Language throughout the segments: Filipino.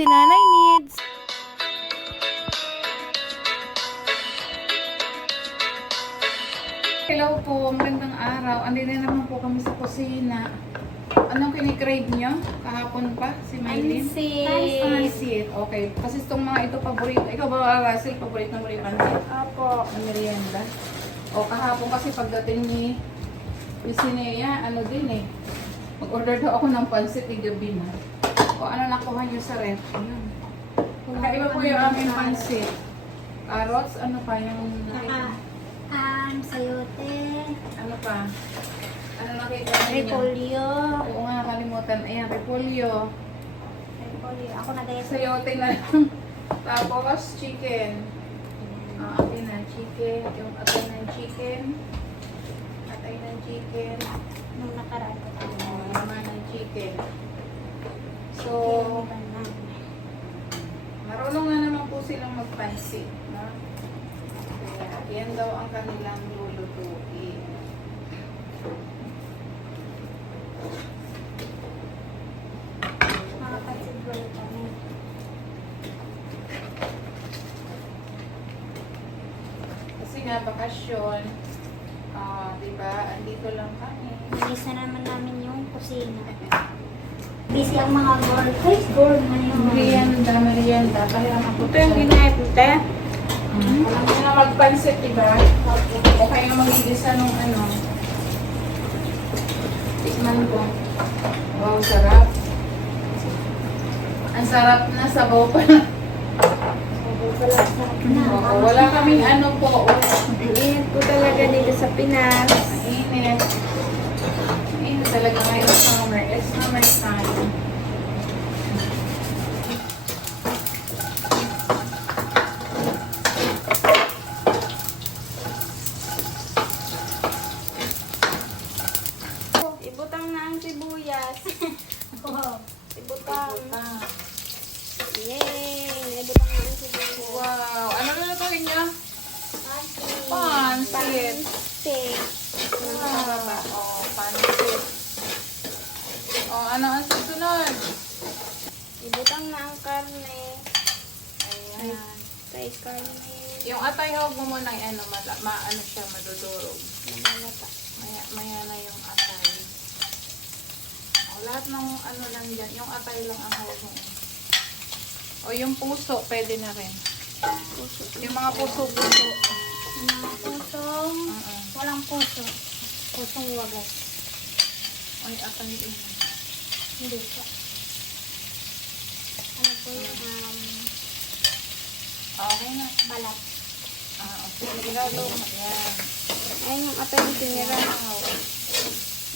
si Nanay Needs. Hello po, magandang araw. Andito na naman po kami sa kusina. Anong kinikrave nyo? Kahapon pa? Si Maylin? Pansit. Okay. Kasi itong mga ito paborito. Ikaw ba, Russell, paborito mo rin pansit? Opo. Ang merienda. O kahapon kasi pagdating ni Sinea, ano din eh. Mag-order daw ako ng pansit ni gabi na. O ano nakuha nyo sa ref? Ayun. Kakaiba po yung aming pansit. Carrots, ano pa yung... Sayote. Ano pa? Ano nakita niyo? Repolyo. Oo nga, nakalimutan. Ayan, repolyo. Repolyo. Ako na dahil Sayote na lang. Tapos, chicken. Okay na, chicken. Yung atay ng chicken. Atay ng chicken. nung nakaraan ko tayo. Naman ng chicken. So, marunong na naman po silang magpansit. No? Kaya, yan daw ang kanilang lulutuin. Mga pansiguro kami. Kasi nga, bakasyon. Diba? Andito lang kami. Bilis na naman namin yung kusina. Busy ang mga workers. Board na yun. Merienda. Pahiram ako. Ito yung ginayapite. Alam mo na magpansit, diba? O kaya magigisa nung ano. Tikman ko. Wow, sarap. Ang sarap na, sabaw pa na. Oo, wala kaming ano po. Init po talaga dito sa Pinas. Mainit. Mainit talaga ngayon summer. It's summer time. Ibutang na ang sibuyas. Wow. Ibutang. Ah. Yay! Ibutang na ang sibuyas. Wow. Ano na lutuin niya? Pansit. Pansit. Pansit. Oh, pansit. Oh, ano ang susunod? Ibutang na ang karne. Ayan. Kay karne. Yung atay, huwag mo muna ano, maano siya, madudurog. Nagalata. Maya na yung atay. O, lahat ng ano lang dyan, yung atay lang ang huwag mo. O, yung puso, pwede na rin. Puso. Yung mga puso-puso. Yung mga pusong. Walang puso. Pusong wagas. Ay, atay yun. Hindi siya. Ano po yung Okay na. balat. Okay. Ilalo mo. Yan. Ayun yung atay yung tinira. Wow.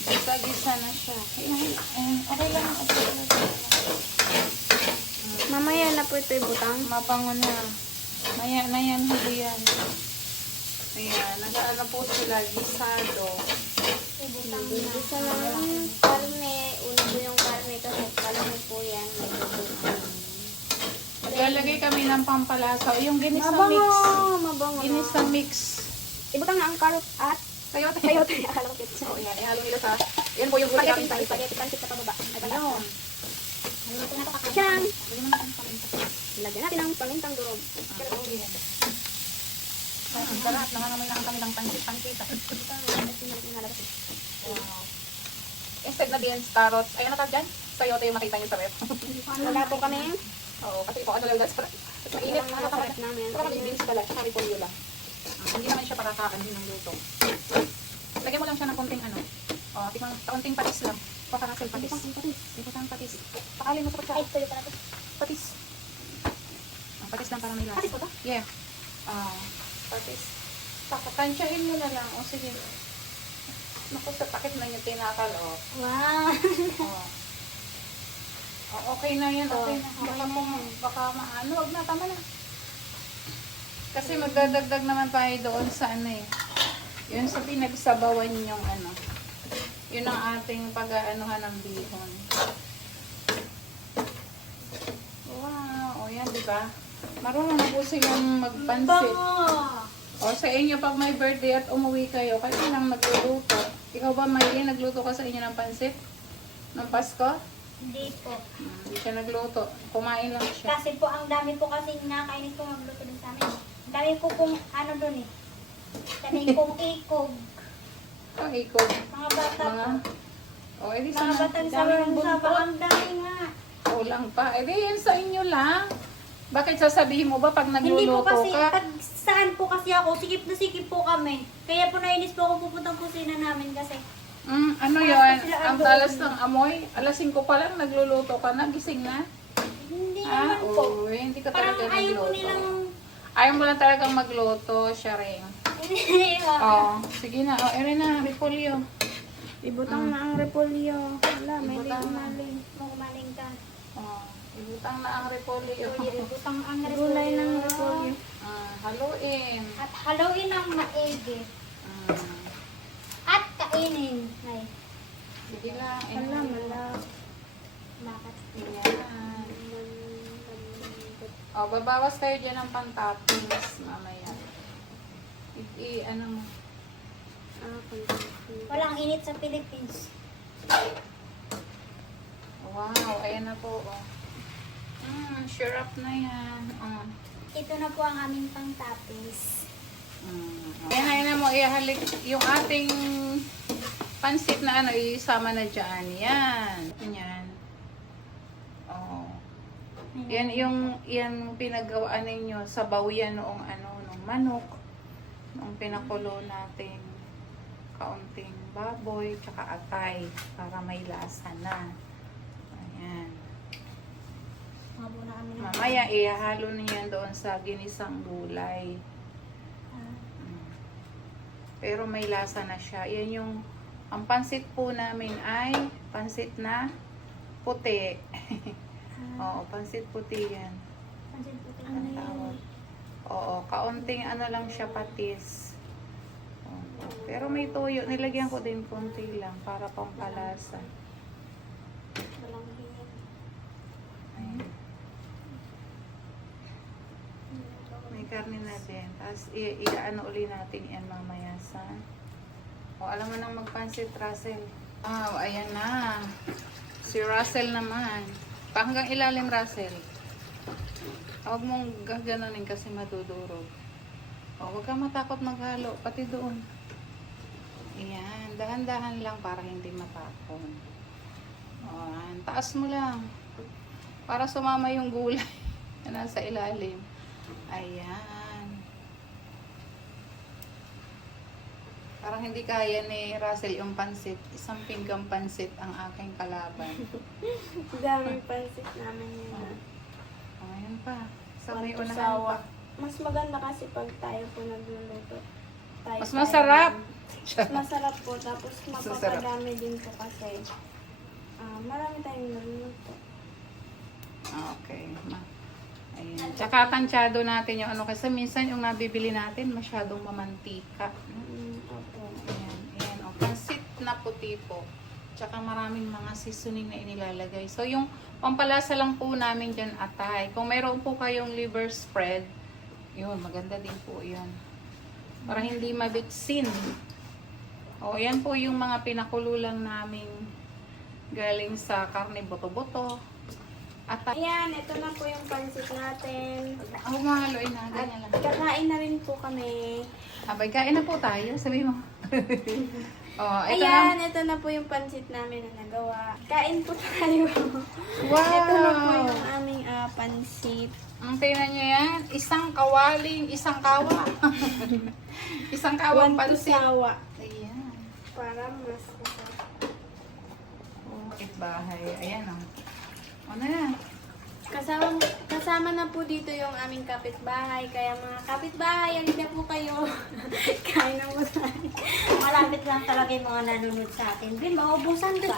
Gisa-gisa na siya. Ayan, okay lang. Okay lang. Mamaya na po ito ibutang. Mabango na. Maya na yan, huli yan. Ayan, nag-ano po sila, gisado. Ibutang Isa lang yung karne. Una po yung karne kasi karne po yan. Maglalagay kami ng pampalasa. Yung ginis na mix. Mabango na. Ginis na mix. Ibutang na ang carrot at Sayote. sayote. Akala ko pizza. O, yan. Ihalo nila sa... Yan po yung huli namin sa Spaghetti pancit sa pababa. Ay, Ayun. Ayun na pa Siyang! Lagyan mo na ang paminta. Lagyan natin ang pamintang durog. Ang sarap. Nangangamoy na ang kanilang pansit-pansita. Wow. Instead na beans, carrots. Ayun na dyan. Sayote yung makita niyo sa ref. Wala po kami. Oo, kasi po ano lang dyan. Mainit. Ang mga karat namin. Saka may beans pala. Saka may polio lang. Hindi naman siya parakaan din ng luto. Lagyan mo lang siya ng konting ano. Tikman, kaunting patis lang. Pakarasal patis. Iputang patis. Pakalin mo sa pagka. Ay, tuyo pa natin. Patis. Patis lang para may lasa. Patis po to? Yeah. Patis. Tansyahin mo na lang. O sige. Naku, sa takip na yung tinakal. Wow. Okay na yan. Okay na. Baka maano. Huwag na. Tama na. Kasi magdadagdag naman tayo doon sa ano eh. Yun sa pinagsabawan yung ano. Yun ang ating pag-aanuhan ng bihon. Wow. O yan, di ba? Marunong na po silang magpansit. O sa inyo, pag may birthday at umuwi kayo, kayo lang nagluluto. Ikaw ba, Maylin, nagluto ka sa inyo ng pansit? Ng Pasko? Hindi po. Hindi siya nagluto. Kumain lang siya. Kasi po, ang dami po kasi nakakainis ko magluto dun sa amin. Ang dami ko pong ano dun eh. Dami kong ikog. Oh, ikot. Mga bata Mga... po. Oh, edi Mga sa bata sa dami ng sa buntot. ang dami nga. Kulang pa. Edi yan sa inyo lang. Bakit sasabihin mo ba pag Hindi po nagluluto kasi, ka? pag saan po kasi ako, sikip na sikip po kami. Kaya po nainis po ako pupuntang kusina namin kasi. Ano Talas yon? pa sila Ang doon. talas ng amoy. Alas 5 pa lang nagluluto ka na. Gising na. Hindi naman po. Hindi ka Parang talaga ayaw nagluto. nilang... Ayaw mo lang talagang magluto, Sharing. Hindi Oh, sige na. Oh, ere na, repolyo. Ibutang na ang repolyo. Wala, may Ibutang na. umaling. Makumaling ka. Oh, ibutang na ang repolyo. Butang ang Gulay ng repolyo. Haluin. At haluin ang maigi. At kainin. Ay, Sige lang. Wala, wala. bakit? Yan. Oh, babawas kayo dyan ng pan-toppings mamaya. Ano mo? Walang init sa Philippines. Wow, ayan na po. Oh. Syrup na yan. Ito na po ang aming pang-toppings. Ayan na mo, ihalik yung ating pansit na ano, isama na dyan. Yan. Yan. Oh. Yan yung pinagawaan ninyo sa yan noong ano, noong manok. Noong pinakulo natin kaunting baboy, tsaka atay para may lasa na. Ayan. Mabo na kami ng... Mamaya, ihalo niyan doon sa ginisang gulay. Pero may lasa na siya. Yan yung, ang pansit po namin ay pansit na puti. Oo, pansit puti yan. Pansin po ito. Ang tawag. Oo, kaunting ano lang siya patis. Oo. Pero may toyo, nilagyan ko din konti lang para pampalasa. Walang hiyan. Ayan. May karne na din. Tapos, i-ano uli natin yan mamaya sa... O, alam mo nang magpansit, Russell. Oh, ayan na. Si Russell naman. Hanggang ilalim, Russell. Huwag mong gaganunin kasi madudurog. O, huwag kang matakot maghalo. Pati doon. Ayan. Dahan-dahan lang para hindi matapon. O, ayan. Taas mo lang. Para sumama yung gulay na nasa ilalim. Ayan. Parang hindi kaya ni Russell yung pansit. Isang pinggang pansit ang aking kalaban. Daming pansit namin yun. Ayan pa. Sa may One to unahan sawa. pa. Mas maganda kasi pag tayo po nagluluto. Mas masarap. Mas masarap po. Tapos Masarap. mapapadami din po kasi. Marami tayong nagluluto. Okay. Ayan. Tsaka tansyado natin yung ano. Kasi minsan yung nabibili natin masyadong mamantika. Opo. Ayan. Ayan. O, pansit na puti po. Tsaka maraming mga seasoning na inilalagay. So, yung pampalasa lang po namin dyan atay. Kung mayroon po kayong liver spread, yun, maganda din po yun. Para hindi mabitsin. O, yan po yung mga pinakulo lang namin galing sa karne buto-buto. Atay. Ayan, ito na po yung pansit natin. Ako mahaluin na. At Ganyan lang. kakain na rin po kami. Abay, kain na po tayo. Sabi mo. Oh, ito Ayan, na. ito na po yung pansit namin na nagawa. Kain po tayo. Wow! Ito na po yung aming pansit. Tingnan nyo yan. Isang kawaling, isang kawa. Isang kawang One to pansit. sawa. Ayan. Para mas masarap. Oh, bahay. Ayan o. Ano na? Kasama na po dito yung aming kapitbahay. Kaya mga kapitbahay, halina po kayo. Kain na po tayo. Malapit lang talaga yung mga nanonood sa atin. Bin, maubusan ka.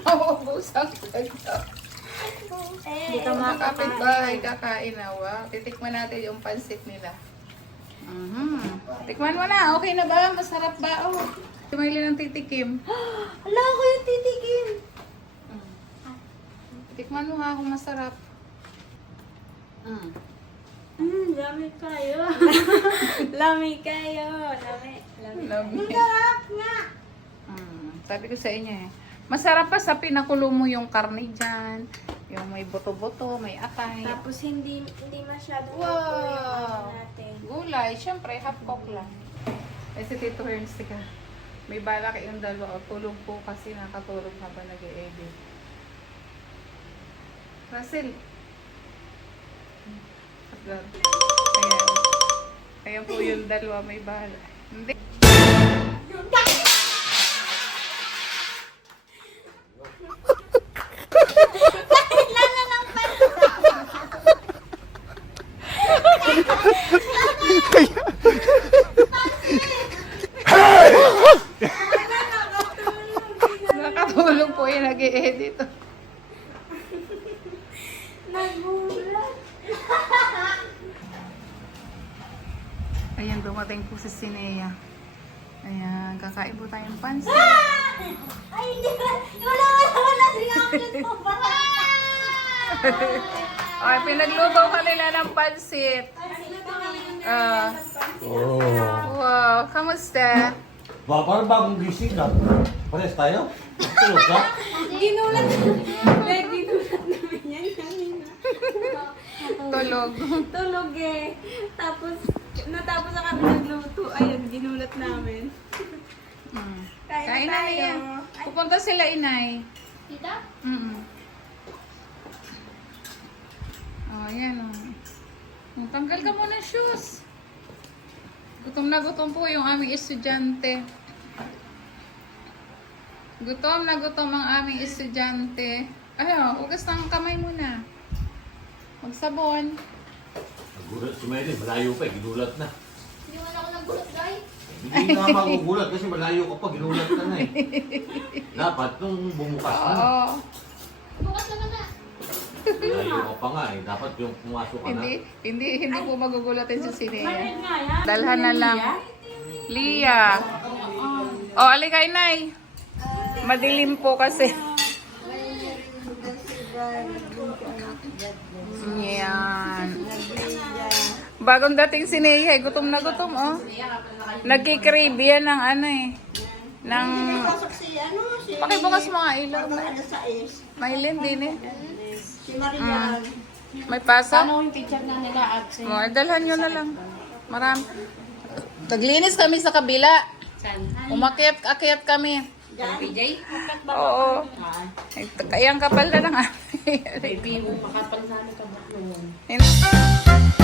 Mauubusan ko ito. Hindi ka Mga makakain. kapitbahay, kakain na. Wow. Titikman natin yung pansit nila. Tikman mo na. Okay na ba? Masarap ba? Oh. Tumaili ng titikim. Hala ko yung titigim. Tikman mo ha kung masarap. Lami kayo. Lami kayo. Lami. Lami. Sarap nga. Sabi ko sa inyo eh. Masarap pa sa pinakulo mo yung karne dyan. Yung may buto-buto, may atay. Tapos hindi masyadong Wow! luto yung ano natin. Gulay, syempre, half cook lang. Eh si Tito Herns, tika. May balak yung dalawa. Tulog po kasi nakatulog habang nag-e-edit. Russell. Ayan. Ayan po yung dalawa, may balak. Hindi. Nakatulog po yung nag-e-edit. Nagulat. Ayan, dumating po si Sinea. Ayan, kakain po tayong pansit. Ay, hindi. Wala. Reaction mo ba? Ay, pinagluto ka nila ng pansit. Ah, Oh. wow, kamusta? Parang bagong gising na. Pares tayo? Tulog ka? Ginulat namin yan kanina. Tulog. Tulog eh. Tapos, natapos na kami nagluto. Ayun, ginulat namin. Kain na tayo. yan. Pupunta sila, inay. Tita? Oh, ayan oh. Tanggal ka muna ng shoes. Gutom na gutom po yung aming estudyante. Gutom na gutom ang aming estudyante. Ayun, hugas ng kamay muna. Magsabon. Nagulat si Mary, malayo pa, ginulat na. Hindi man ako nagulat, guys. Hindi nga magugulat kasi malayo ka pa, ginulat ka na eh. Dapat nung bumukas ka na. Oo. Bukas naman na. Malayo ka pa nga eh. Dapat yung pumasok ka na. Hindi po magugulatin si Sinea. nga yan. Dalhan na lang. Lia. Oh, alikay, Nay. Madilim po kasi. Yan. Bagong dating si Nea, gutom na gutom, oh. Nagkikrave yan ng ano eh. Ng... Pakibukas mga ilaw. Mahilim din eh. May pasok? Ano yung picture na nila at Oh, dalhan nyo na lang. Marami. Naglinis kami sa kabila. Umakyat kami. PJ? Oo. Ay, kayang kapal na lang. Baby, makapal na ka ba? Hindi.